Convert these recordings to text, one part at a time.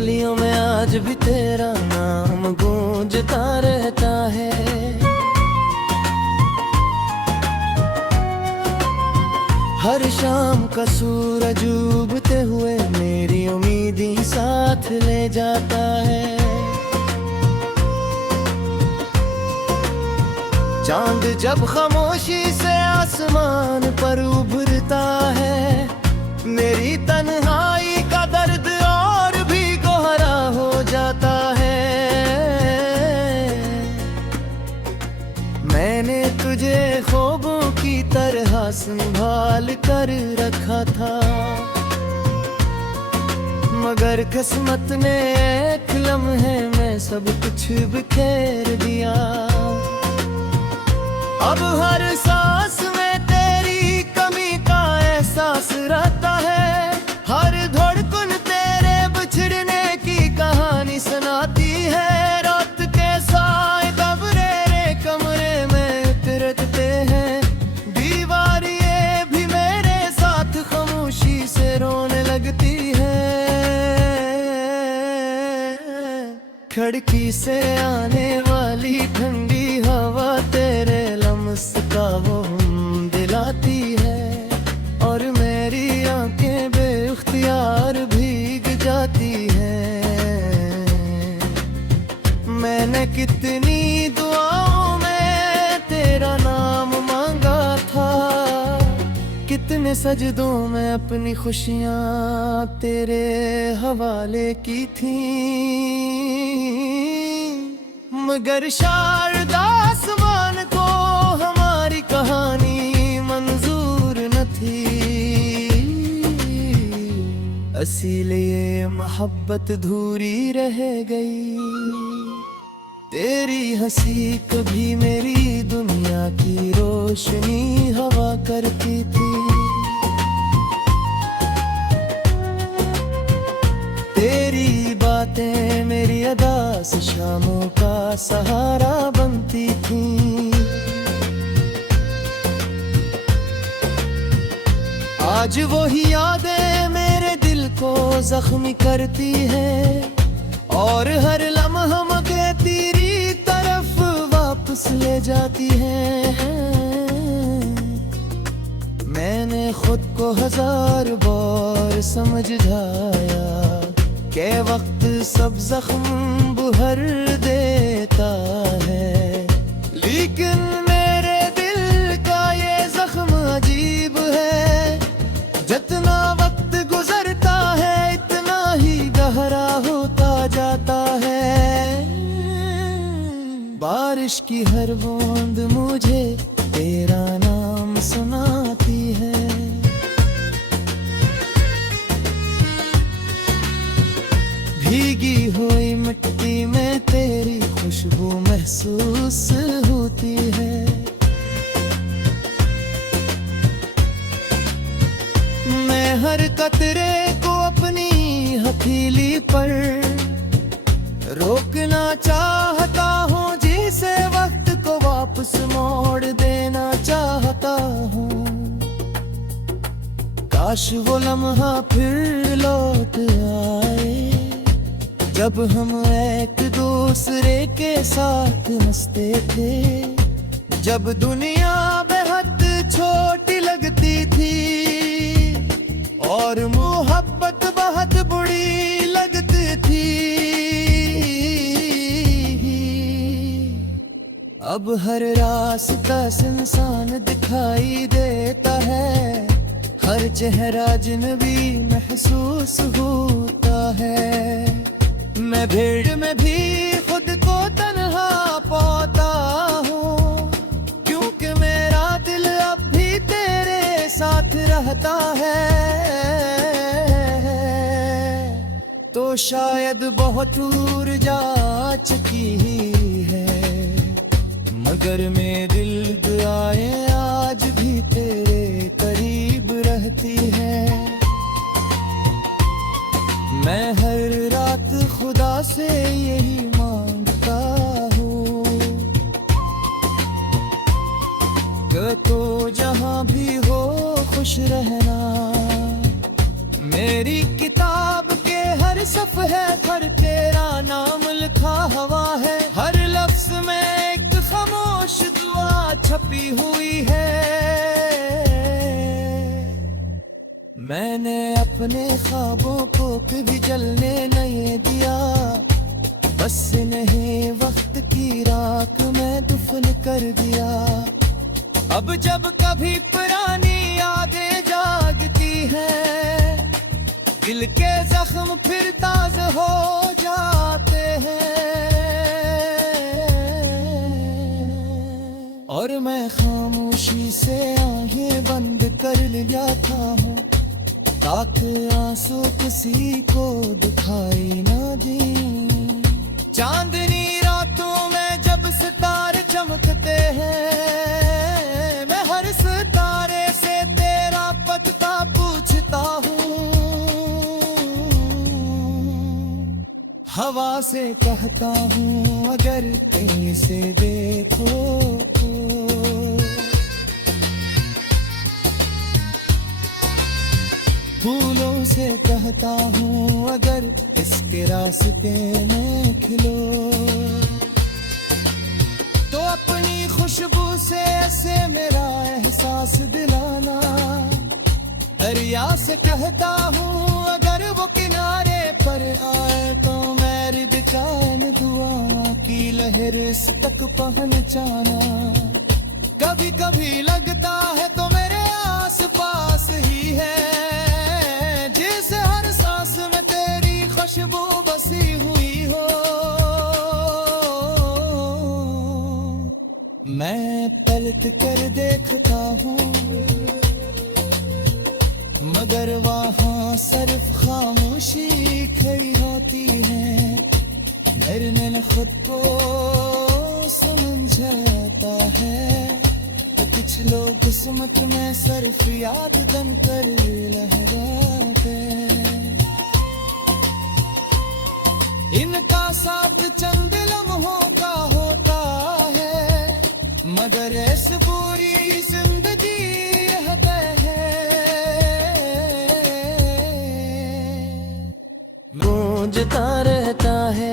गलियों में आज भी तेरा नाम गूंजता रहता है। हर शाम का सूरज उगते हुए मेरी उम्मीदी साथ ले जाता है। चांद जब खामोशी से आसमान पर उभरता है, मेरी तन्हाई का दर्द और भी गहरा हो जाता है। मैंने तुझे ख्वाबों की तरह संभाल कर रखा था, मगर किस्मत ने एक लम्हे में सब कुछ बिखेर दिया। अब हर सांस में तेरी कमी का एहसास रहता है। हर धड़कन तेरे बिछड़ने की कहानी सुनाती है। रात के साए कमरे कमरे में उतरते हैं, दीवारें भी मेरे साथ खामोशी से रोने लगती है। खिड़की से आने वाली ठंडी हवा तेरे का वो दिलाती है, और मेरी आंखें बेख्तियार भीग जाती हैं। मैंने कितनी दुआओं में तेरा नाम मांगा था, कितने सजदों में अपनी खुशियां तेरे हवाले की थी, मगर शारदा आसमान को हमारी कहानी मंजूर न थी। इसीलिए मोहब्बत धूरी रह गई। तेरी हंसी कभी मेरी दुनिया की रोशनी हवा करती थी। तेरी बातें मेरी अदा से शामों का सहारा बनती थी। आज वही यादें मेरे दिल को जख्मी करती है, और हर लम्हा मुझे तेरी तरफ वापस ले जाती है। मैंने खुद को 1000 बार समझाया के वक्त सब जख्म भर देता है, लेकिन मेरे दिल का ये जख्म अजीब है। जितना वक्त गुजरता है इतना ही गहरा होता जाता है। बारिश की हर बूंद मुझे तेरा नाम सुनाती है। भीगी हुई मिट्टी में तेरी खुशबू महसूस होती है। मैं हर कतरे को अपनी हथेली पर रोकना चाहता हूँ, जिसे वक्त को वापस मोड़ देना चाहता हूँ। काश वो लम्हा फिर लौट आए, जब हम एक दूसरे के साथ हंसते थे, जब दुनिया बेहद छोटी लगती थी और मोहब्बत बहुत बुरी लगती थी। अब हर रास्ता सुनसान दिखाई देता है, हर चेहरा अजनबी महसूस होता है। मैं भीड़ में भी खुद को तन्हा पाता हूँ, क्योंकि मेरा दिल अब भी तेरे साथ रहता है। तो शायद बहुत दूर जा चुकी है, मगर मेरे दिल दुआएं आज भी तेरे करीब रहती है। मैं हर रात खुदा से यही मांगता हूँ कि तो जहाँ भी हो खुश रहना। मेरी किताब के हर सफ़हे पर तेरा नाम लिखा हुआ है, हर लफ्ज में एक खामोश दुआ छपी हुई है। मैंने अपने ख्वाबों को कभी जलने नहीं दिया, बस नहीं वक्त की राख में दफन कर दिया। अब जब कभी पुरानी यादें जागती हैं, दिल के जख्म फिर ताज़ा हो जाते हैं। और मैं खामोशी से आंखें बंद कर लिया था हूँ, ताकि आंसू किसी को दिखाई ना दी। चांदनी रातों में जब सितारे चमकते हैं, मैं हर सितारे से तेरा पता पूछता हूँ। हवा से कहता हूँ अगर कहीं से देखो, फूलों से कहता हूँ अगर इसके रास्ते में खिलो, तो अपनी खुशबू से ऐसे मेरा एहसास दिलाना। दरिया से कहता हूँ अगर वो किनारे पर आए, तो मेरी बेचैन दुआ की लहर इस तक पहुँचाना। कभी कभी लगता है तो मेरे आस पास ही है, जिस हर सांस में तेरी खुशबू बसी हुई हो। मैं पलट कर देखता हूँ, मगर वहाँ सिर्फ खामोशी खड़ी होती है। मैंने खुद को समझाता है, तो कुछ लोग किस्मत में सिर्फ याद दम कर लहराते। इनका साथ चंद लम्हों का होता है, मगर इस पूरी जिंदगी यह तय है। गूंजता रहता है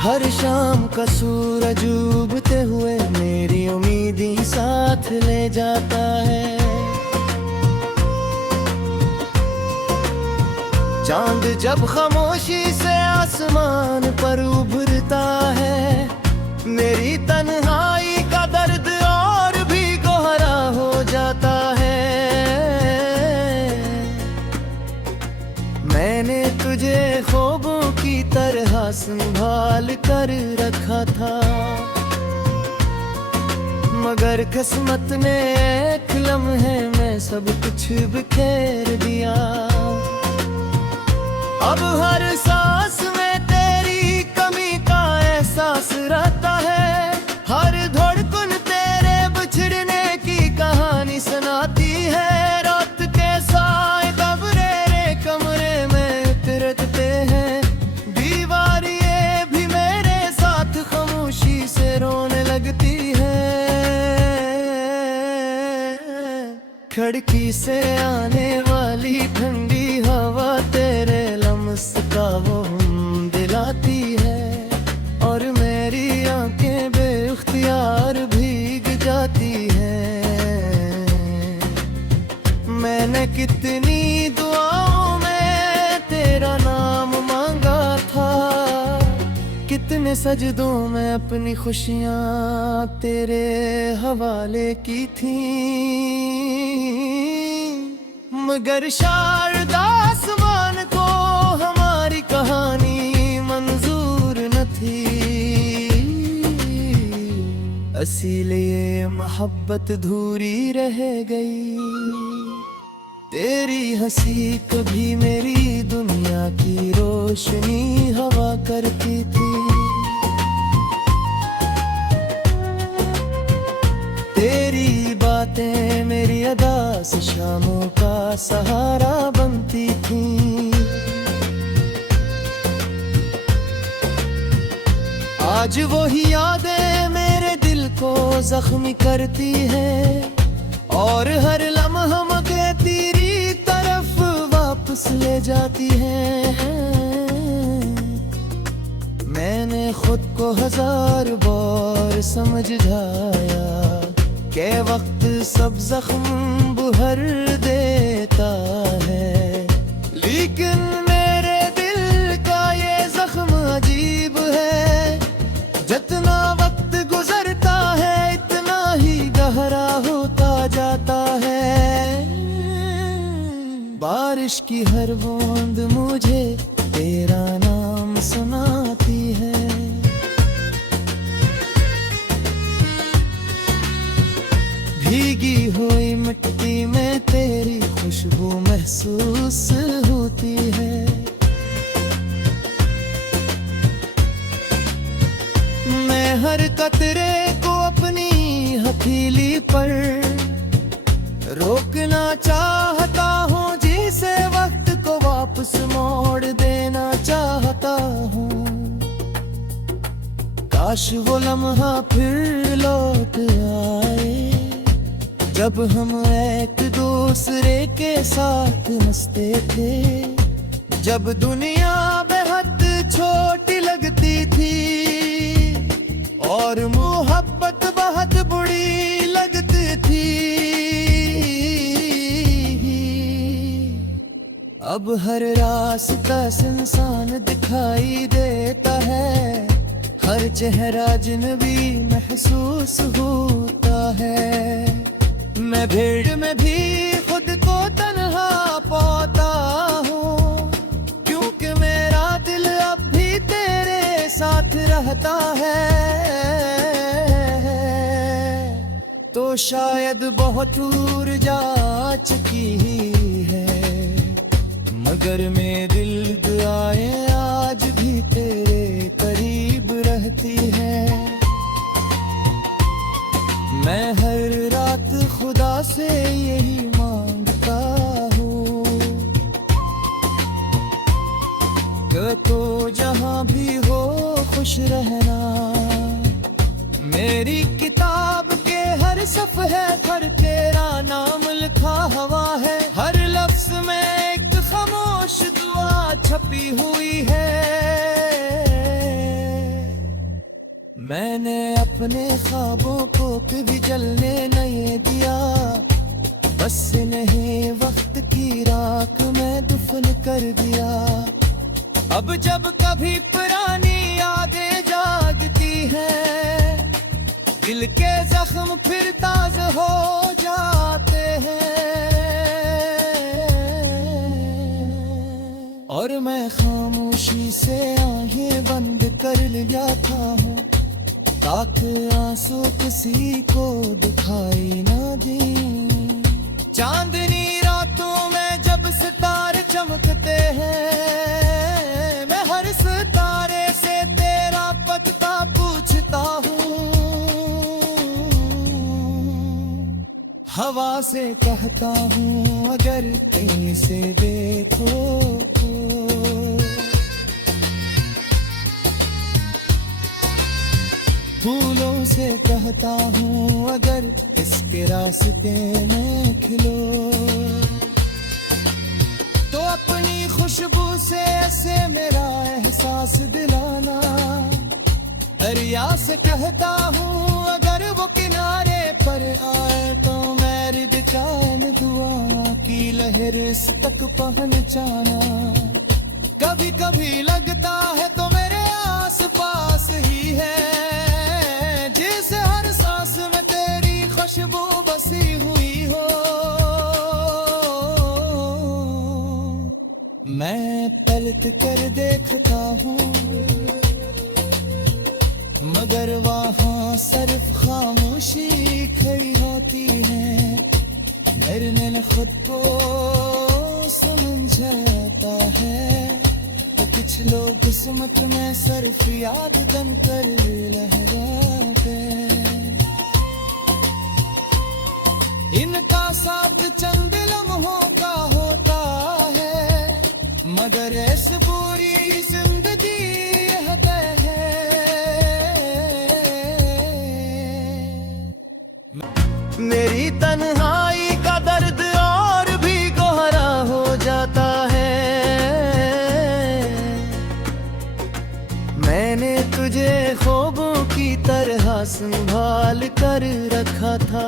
हर शाम का सूरज उगते हुए, मेरी उम्मीदी साथ ले जाता है। चांद जब खामोशी से आसमान पर उभरता है, मेरी तन्हाई का दर्द और भी गहरा हो जाता है। मैंने तुझे ख्वाबों की तरह संभाल कर रखा था, मगर किस्मत ने एक लम्हे में सब कुछ बिखेर दिया। अब हर सांस में तेरी कमी का एहसास रहता है, हर धड़कन तेरे बिछड़ने की कहानी सुनाती है। रात के साए कमरे कमरे में उतरते हैं, दीवारें भी मेरे साथ खामोशी से रोने लगती है। खिड़की से आने वाली ठंडी हवा तेरे लम्स का वो हम दिलाती है, और मेरी आंखें बेख्तियार भीग जाती हैं। मैंने कितनी दुआओं में तेरा नाम मांगा था, कितने सजदों में अपनी खुशियाँ तेरे हवाले की थी, मगर शारदा आसमान को हमारी कहानी मंजूर न थी। इसीलिए मोहब्बत धूरी रह गई, तेरी हंसी कभी मेरी दुनिया की रोशनी हवा करती थी। तेरी बातें मेरी अदा से शामों का सहारा बनती थी। आज वही यादें मेरे दिल को जख्मी करती है, और हर लम्हा कहती जाती हैं। मैंने खुद को 1000 बार समझाया के वक्त सब जख्म भर देता है, लेकिन मेरे दिल का ये जख्म अजीब है। जितना वक्त गुजरता है इतना ही गहरा होता जाता है। बारिश की हर बूंद मुझे तेरा नाम सुनाती है। भीगी हुई मिट्टी में तेरी खुशबू महसूस होती है। मैं हर कतरे को अपनी हथेली पर रोकना चाहता हूँ, जिसे वक्त को वापस मोड़ देना चाहता हूँ। काश वो लम्हा फिर लौट आए जब हम एक दूसरे के साथ हंसते थे, जब दुनिया बेहद छोटी लगती थी और मोहब्बत बहुत बुरी लगती थी। अब हर रास्ता सुनसान दिखाई देता है, हर चेहरा अजनबी महसूस होता है। मैं भीड़ में भी खुद को तन्हा पाता हूँ, क्योंकि मेरा दिल अब भी तेरे साथ रहता है। तो शायद बहुत दूर जा चुकी है, मगर मेरे दिल दुआएं आज भी तेरे करीब रहती है। मैं हर रात खुदा से यही मांगता हूँ कि तो जहाँ भी हो खुश रहना। मेरी किताब के हर सफ़हे पर तेरा नाम लिखा हुआ है, हर लफ्ज में एक खामोश दुआ छपी हुई है। मैंने अपने ख्वाबों को कभी जलने नहीं दिया, बस इन्हें वक्त की राख में दफन कर दिया। अब जब कभी पुरानी यादें जागती हैं, दिल के जख्म फिर ताज़ा हो जाते हैं। और मैं खामोशी से आंखें बंद कर जाता हूँ, ताकि आंसू किसी को दिखाई ना दे। चांदनी रातों में जब सितारे चमकते हैं, मैं हर सितारे से तेरा पता पूछता हूँ। हवा से कहता हूँ अगर इसे देखो, फूलों से कहता हूँ अगर इसके रास्ते में खिलो, तो अपनी खुशबू से ऐसे मेरा एहसास दिलाना। दरिया से कहता हूँ अगर वो किनारे पर आए, तो मेरी दिखान दुआ की लहर इस तक पहुँचाना। कभी कभी लगता है तो मेरे आस पास ही है, जिस हर सांस में तेरी खुशबू बसी हुई हो। मैं पलट कर देखता हूँ, मगर वहाँ सिर्फ खामोशी खड़ी होती है। मेरे खुद को समझाता है तो कुछ लोग किस्मत में सिर्फ याद दम कर लहराते। इनका साथ चंद लम्हों का होता है, मगर इस पूरी जिंदगी यह तय है। मेरी तन्हाई का दर्द और भी गहरा हो जाता है, संभाल कर रखा था,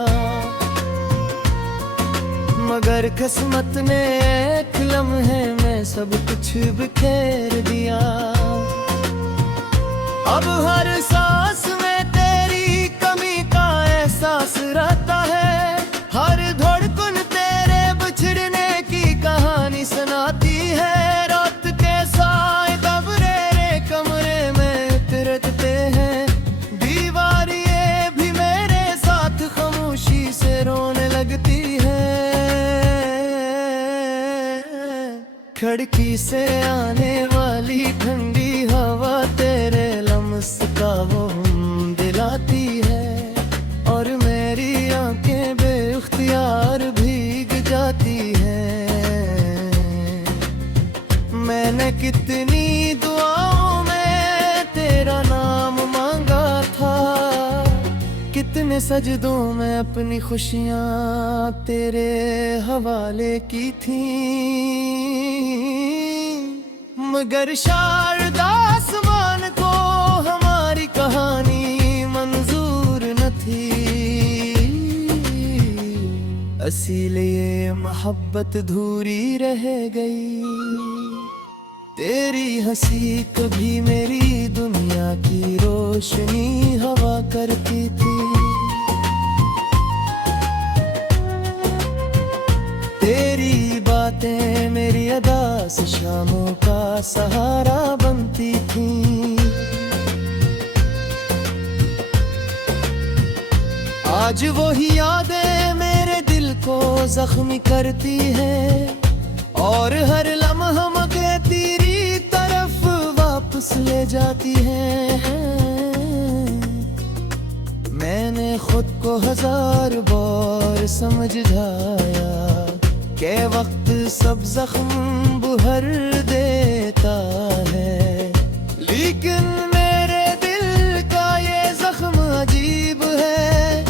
मगर किस्मत ने एक लम्हे में सब कुछ बिखेर दिया। अब हर सांस में तेरी कमी का एहसास रहता है, हर धड़कन तेरे बिछड़ने की कहानी सुनाती है। रात के साए दबरेरे कमरे में उतरते हैं, दीवारें भी मेरे साथ खामोशी से रोने लगती है। खिड़की से आने वाली ठंडी हवा तेरे लम्स का वो दिलाती है, और मेरी आंखें बेइख्तियार भीग जाती हैं। मैंने कितनी दुआओं में तेरा नाम मांगा था, कितने सजदों में अपनी खुशियाँ तेरे हवाले की थी, मगर शायद आसमान को हमारी कहानी मंजूर न थी। इसीलिए मोहब्बत धूरी रह गई। तेरी हंसी कभी मेरी दुनिया की रोशनी हवा करती थी, तेरी बातें मेरी अदा से शामों का सहारा बनती थी। आज वही यादें मेरे दिल को जख्मी करती हैं, और हर लम्हा मुझे तेरी तरफ वापस ले जाती हैं। मैंने खुद को 1000 बार समझाया के वक्त सब जख्म भर देता है, लेकिन मेरे दिल का ये जख्म अजीब है।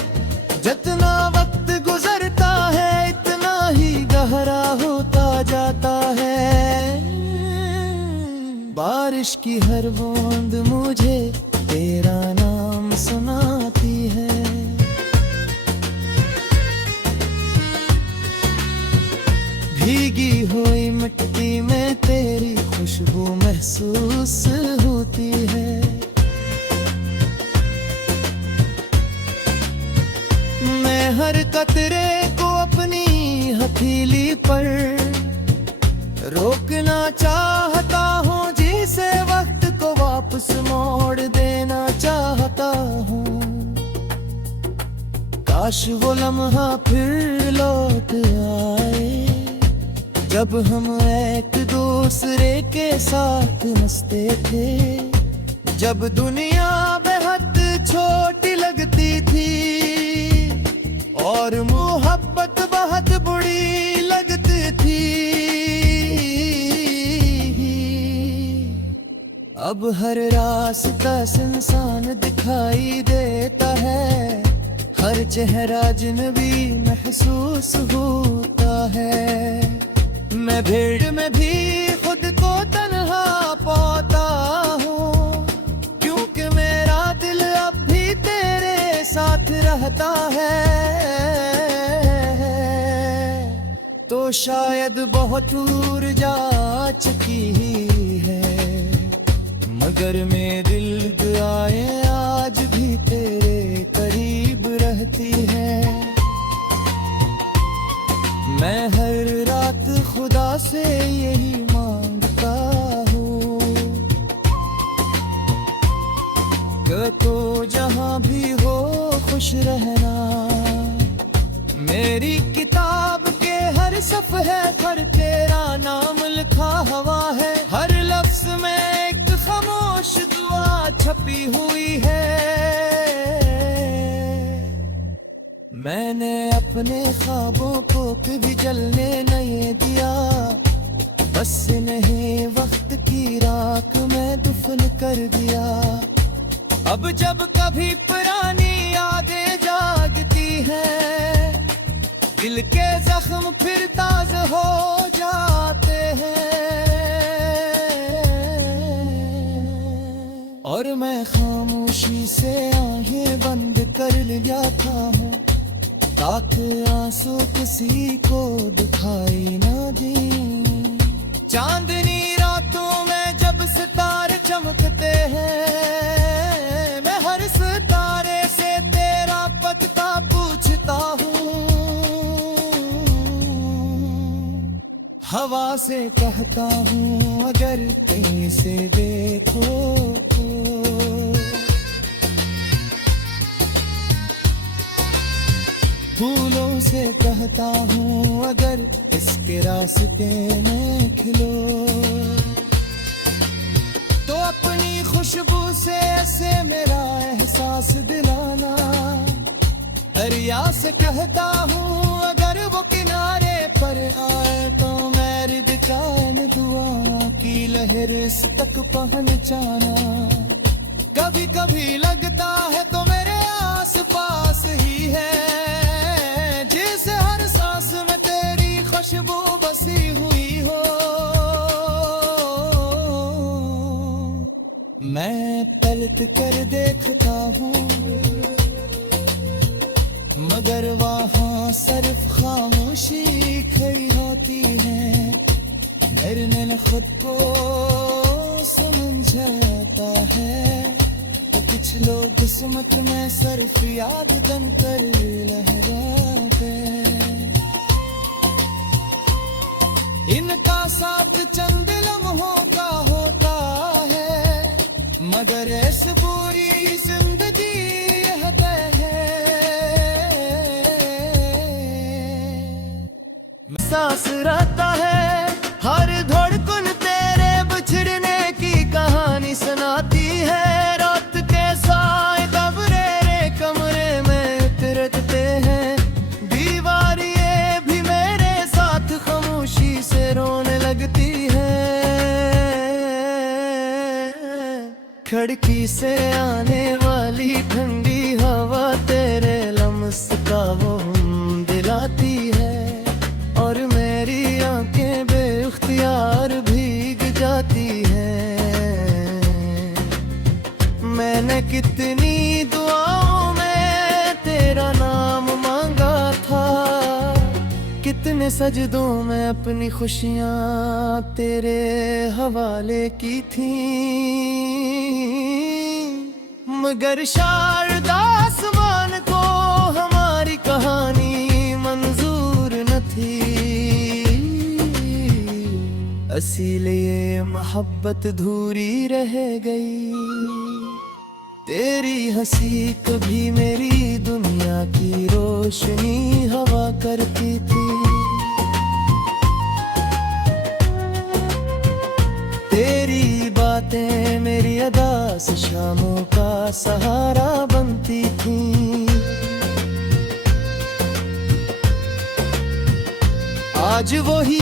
जितना वक्त गुजरता है इतना ही गहरा होता जाता है। बारिश की हर बूंद मुझे तेरा नाम सुनाती है, भीगी हुई मिट्टी में तेरी खुशबू महसूस होती है। मैं हर कतरे को अपनी हथेली पर रोकना चाहता हूँ, जिसे वक्त को वापस मोड़ देना चाहता हूँ। काश वो लम्हा फिर लौट आए, जब हम एक दूसरे के साथ हंसते थे, जब दुनिया बेहद छोटी लगती थी, और मोहब्बत बहुत बुरी लगती थी। अब हर रास्ता सुनसान दिखाई देता है, हर चेहरा अजनबी महसूस होता है। मैं भीड़ में भी खुद को तन्हा पाता हूँ, क्योंकि मेरा दिल अब भी तेरे साथ रहता है। तो शायद बहुत दूर जा चुकी है, मगर मेरे दिल दुआएं आज भी तेरे करीब रहती है। मैं हर रात खुदा से यही मांगता हूँ कि तो जहाँ भी हो खुश रहना। मेरी किताब के हर सफ़हे पर तेरा नाम लिखा हुआ है, हर लफ्ज में एक खामोश दुआ छपी हुई है। मैंने अपने ख्वाबों को कभी जलने नहीं दिया, बस इन्हें वक्त की राख में दफन कर दिया। अब जब कभी पुरानी यादें जागती हैं, दिल के जख्म फिर ताज़ा हो जाते हैं, और मैं खामोशी से आंखें बंद कर लिया था हूँ, ताकि आंसू किसी को दिखाई ना दी। चांदनी रातों में जब सितारे चमकते हैं, मैं हर सितारे से तेरा पता पूछता हूँ। हवा से कहता हूँ अगर कहीं से देखो तो, फूलों से कहता हूँ अगर इसके रास्ते में खिलो, तो अपनी खुशबू से ऐसे मेरा एहसास दिलाना। दरिया से कहता हूँ अगर वो किनारे पर आए, तो मैं रिद चैन दुआ की लहर इस तक पहुंचाना। कभी कभी लगता है तो मेरे आस पास ही है, जैसे हर सांस में तेरी खुशबू बसी हुई हो। मैं पलट कर देखता हूँ, मगर वहाँ सिर्फ खामोशी खड़ी होती है। मेरे ने खुद को समझाता है, तो कुछ लोग किस्मत में सिर्फ याद बन कर लहराते। इनका साथ चंद लम्हों का होता है, मगर इस पूरी जिंदगी यह तय है। सांस रहता है हर धड़कन तेरे बिछड़ने की कहानी सुनाती है। रात के साए दबरेरे कमरे में उतरते हैं, दीवारें भी मेरे साथ खामोशी से रोने लगती है। खिड़की से आने वाली ठंडी हवा तेरे लम्स का वो दिलाती है, और मेरी आंखें बेख्तियार भीग जाती हैं। मैंने कितनी दुआओं में तेरा नाम मांगा था, कितने सजदों में अपनी खुशियां तेरे हवाले की थी। मगर शारदा आसमान को हमारी कहानी मंजूर न थी, इसीलिए मोहब्बत धूरी रह गई। तेरी हंसी कभी मेरी दुनिया की रोशनी हवा करती थी। तेरी बातें मेरी अदा से शामों का सहारा बनती थी। आज वही